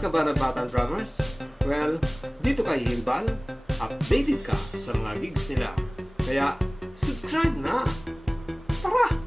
Fans ka ba ng Batang Drummers? Well, dito kay Hilbal, updated ka sa mga gigs nila. Kaya, subscribe na! Tara!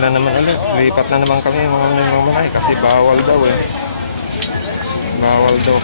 na naman ulit. Lipat na naman kami mga mamay kasi bawal daw eh. Bawal daw.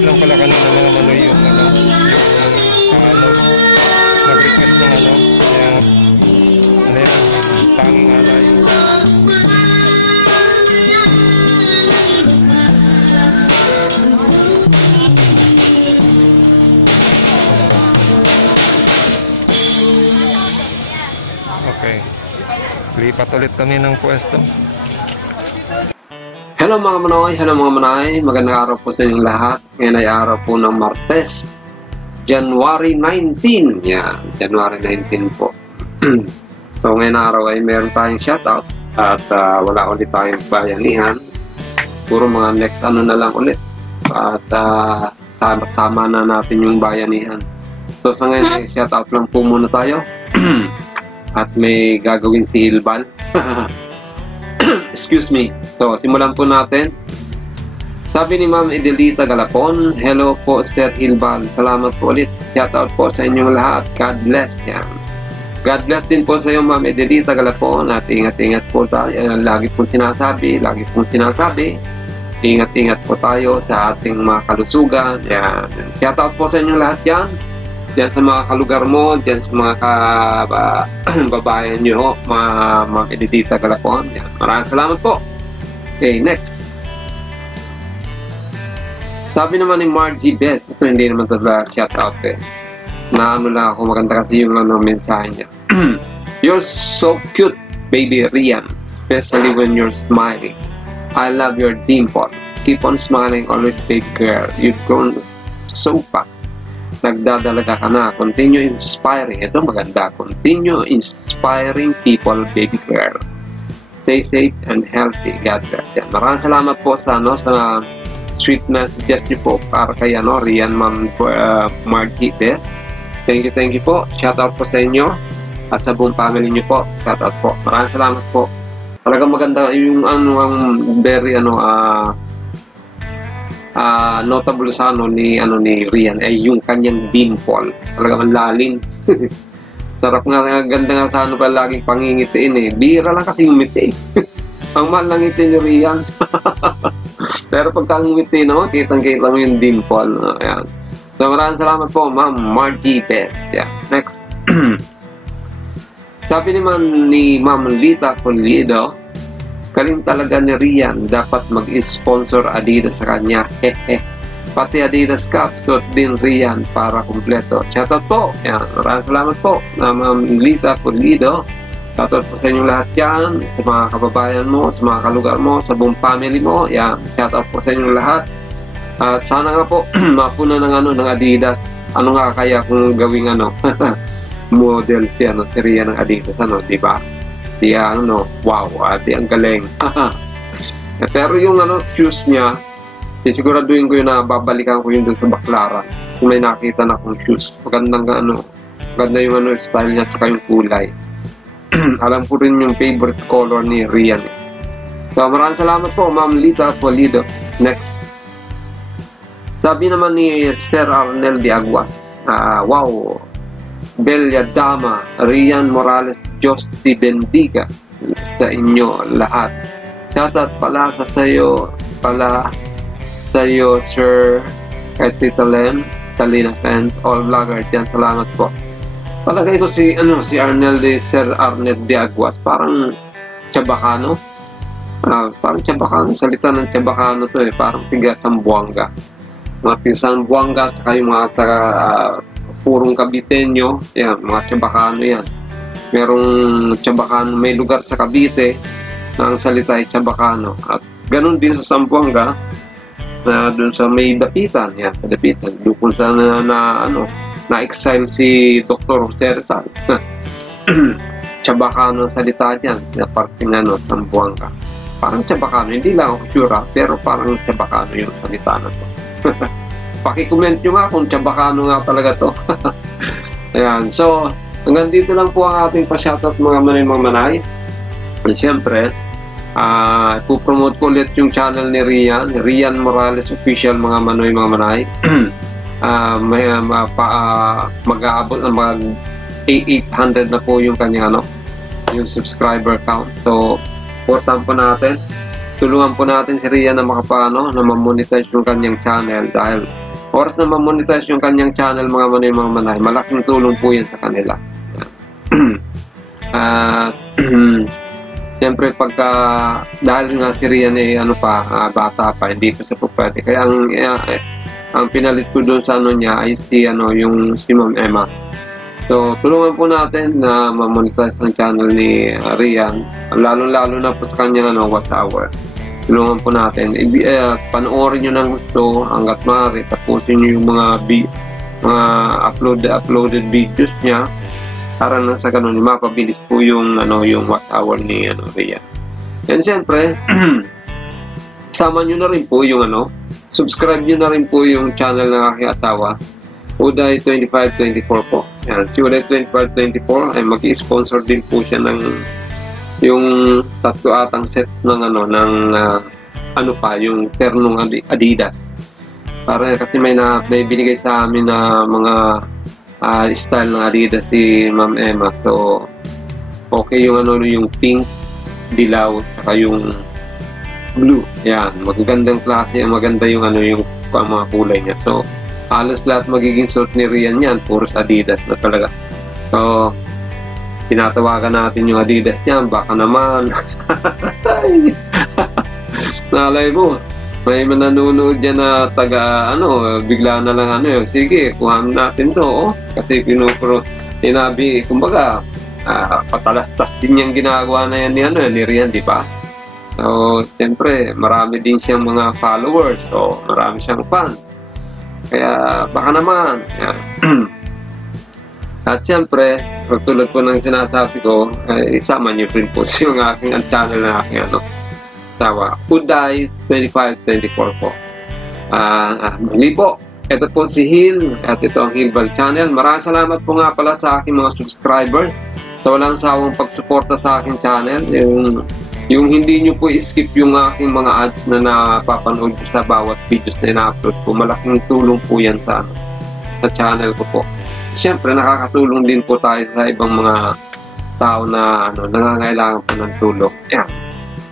lang pala kanina ng ano yung nag-request ng pangalay. Okay. Lipat ulit kami ng pwesto. Hello mga manay, magandang araw po sa inyong lahat. Ngayon ay araw po ng Martes, January 19. Yan, January 19 po. So ngayon araw ay meron tayong shoutout at wala ulit tayong bayanihan. Puro mga next ano na lang ulit. At sama na natin yung bayanihan. So sa ngayon ay shoutout lang po muna tayo. At may gagawin si Hilbal. Excuse me. So, simulan po natin. Sabi ni Ma'am Edelita Galapon, hello po Sir Ilbal. Salamat po ulit. Shout out po sa inyong lahat. God bless. Yan. God bless din po sa iyo Ma'am Edelita Galapon. At ingat-ingat po tayo. Lagi pong sinasabi. Ingat-ingat po tayo sa ating mga kalusugan. Yan. Shout out po sa inyong lahat yan. Diyan sa mga kalugar mo, diyan sa mga babayan nyo, Ma'am Edelita Galapon. Yan. Maraming salamat po. Okay, next. Sabi naman ni Margie Beth, ito hindi naman talaga shout out eh. Naano lang ako, maganda kasi yung lang ng mensahe niya. You're so cute, baby Rian. Especially when you're smiling. I love your dimple. Keep on smiling always, baby girl. You've grown so fast. Nagdadalaga ka na. Continue inspiring. Ito maganda. Continue inspiring people, baby girl. Stay safe and healthy. God bless. Yan. Maraming salamat po sa sweet messages niyo po para kay Rian Ma'am Margie Beth. Thank you po. Shout out po sa inyo at sa buong family niyo po. Shout out po. Maraming salamat po. Talagang maganda yung ang very notable sa ni Rian ay yung kanyang dimple. Talagang lalim. Sarap nga, ganda nga sa pa laging pangingitiin eh. Bira lang kasi yung ngiti. Ang mahal lang ngiti ni Rian. Pero pagka ngumiti naman, kitang-kita mo yung dimple. Ayan. So, maraming salamat po, Ma'am Margie Beth. Yeah. Next. Sabi naman ni Ma'am Lita Pulido, galing talaga ni Rian, dapat mag-sponsor Adidas sa kanya. Pati Adidas Cups, suot din Rian para kumpleto. Shoutout po. Ayan. Maraming salamat po, Ma'am Lita Pulido. Shoutout po sa inyong lahat yan, sa mga kababayan mo, sa mga kalugar mo, sa buong family mo. Yan, shoutout po sa inyong lahat. At sana nga po, mapuna ng Adidas. Ano nga kaya kung gawing model si Rian ng Adidas, di ba? Wow, ati ang galing. Pero yung shoes niya, siguraduhin ko yun na babalikan ko yun doon sa Baclaran. Kung may nakita na akong shoes. Maganda yung style niya, tsaka yung kulay. Alam ko rin yung favorite color ni Rian. So, maraming salamat po, Ma'am Lita Pulido. Next. Sabi naman ni Sir Arnel de Aguas, wow, Bella Dama, Rian Morales, Diyos ti bendiga sa inyo lahat. Shoutout pala sa'yo, Sir Tita Len, Talina Fans, all vloggers yan. Salamat po. Palagay ko si Sir Arnel de Aguas, parang Chabacano. Parang Chabacano, salita ng Chabacano to eh, parang tiga Sambuanga. Mga tiga Sambuanga, saka yung mga purong Caviteño, yan, mga Chabacano yan. Merong Chabacano, may lugar sa Cavite na ang salita ay Chabacano. At ganun din sa Sambuanga, na dun sa may Dapitan, yan, sa Dapitan, doon kung saan na-exile si Dr. Jose Rizal. Chabacano ang salita dyan, na parting Sambuanga. Parang Chabacano, hindi lang ako sure, pero parang Chabacano yung salita na to. Paki-comment nyo nga kung Chabacano nga talaga to. Ayan, so, hanggang dito lang po ang ating pa-shoutout mga manay. At siyempre, ipopromote ko ulit yung channel ni Rian Morales Official mga manay. Mag-aabot ng mga 800 na po yung kanya yung subscriber count. So, supportan po natin. Tulungan po natin si Rian na na ma-monetize yung kanyang channel dahil oras na ma-monetize yung kanyang channel mga manay, malaking tulong po yan sa kanila. Siyempre dahil nga si Rian bata pa, hindi pa siya po pwede. Kaya ang pinalit ko doon sa niya ay si Ma'am Emma. So, tulungan po natin na ma-monetize ang channel ni Rian, lalo na po sa kanya Watch Hour. Tulungan po natin. Panoorin nyo ng gusto hanggat maaari. Tapusin nyo yung mga uploaded videos niya para na sa ganun, mapabilis po yung Watch Hour ni Rian. And siyempre, sama nyo na rin po yung subscribe nyo na rin po yung channel ng aking asawa, Uday 2524 po. Yan, si Uday 2524 ay mag-sponsor din po siya yung tatlo atang set ng ano pa, yung ternong Adidas. Para kasi may binigay sa amin na mga style ng Adidas si Ma'am Emma. So, okay yung yung pink, dilaw, saka yung blue. Yan, magagandang klase, maganda yung yung mga kulay niya. So, halos lahat magiging suot ni Rian yan, puros Adidas na talaga. So, tinatawagan natin yung Adidas niya, baka naman. Nalay mo, may mananunood dyan na taga, bigla na lang sige, kuhaan natin to, kasi sinabi, kumbaga, patalastas din yung ginagawa na yan ni Rian, di ba? So, siyempre, marami din siyang mga followers, so, marami siyang fan. Kaya, baka naman, at siyempre, tulad po ng sinasabi ko, isama niyo rin po yung aking channel na aking tawa. Uday 2524 po. Muli po, ito po si Hill at ito ang Hillbal Channel. Maraming salamat po nga pala sa aking mga subscriber sa walang sawang pagsuporta sa aking channel. Yung hindi nyo po skip yung aking mga ads na napapanood sa bawat videos na ina-upload po. Malaking tulong po yan sa channel ko po. Siyempre, nakakatulong din po tayo sa ibang mga tao na nangangailangan po ng tulong. Yeah.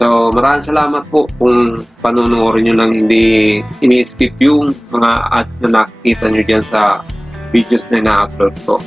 So, maraming salamat po kung panonoorin nyo nang hindi ini-skip yung mga ads na nakikita nyo dyan sa videos na ina-upload ko.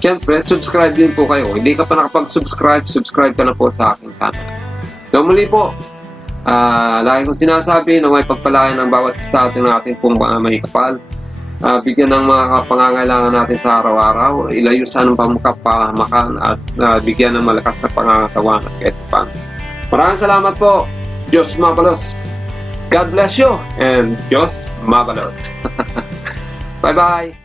Siyempre, subscribe din po kayo. Hindi ka pa nakapag-subscribe, subscribe ka na po sa aking channel. So, muli po, lagi kong sinasabi na may pagpalain ng bawat sa ating pong may kapal. Bigyan ng mga pangangailangan natin sa araw-araw, ilayo sa anong pamukapahamakan at bigyan ng malakas na pangangatawan at kaisipan. Maraming salamat po. Diyos mabalos. God bless you and Diyos mabalos. Bye-bye.